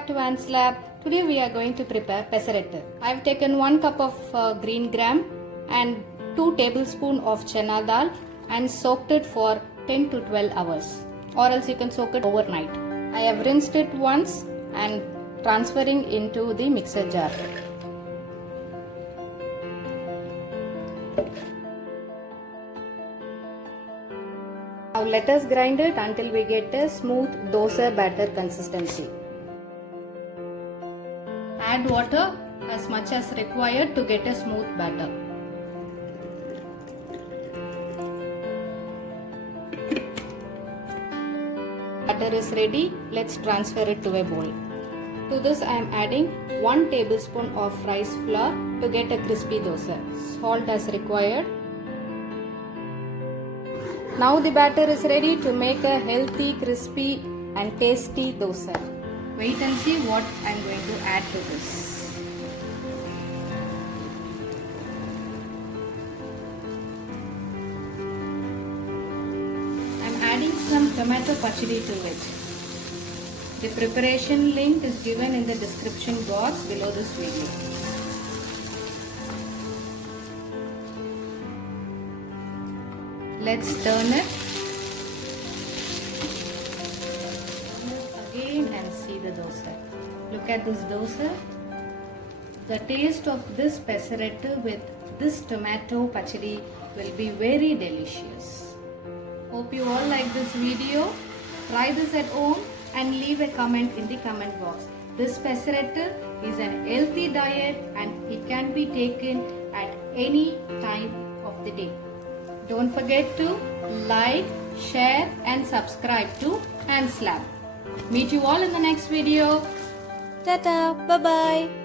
back to Anne's Lab. Today we are going to prepare pesarattu. I have taken 1 cup of green gram and 2 tablespoons of Channa Dhal and soaked it for 10 to 12 hours, or else you can soak it overnight. I have rinsed it once and transferring into the mixer jar. Now let us grind it until we get a smooth dosa batter consistency. Add water as much as required to get a smooth batter. Batter is ready. Let's transfer it to a bowl. To this I am adding 1 tablespoon of rice flour to get a crispy dosa. Salt as required. Now the batter is ready to make a healthy, crispy and tasty dosa. Wait and see what I am going to add to this. I am adding some tomato pachadi to it. The preparation link is given in the description box below this video. Let's turn it. Again and see the dosa. Look at this dosa. The taste of this pesarattu with this tomato pachadi will be very delicious. Hope you all like this video. Try this at home and leave a comment in the comment box. This pesarattu is an healthy diet and it can be taken at any time of the day. Don't forget to like, share and subscribe to Anne's Lab. Meet you all in the next video. Ta-ta, bye-bye.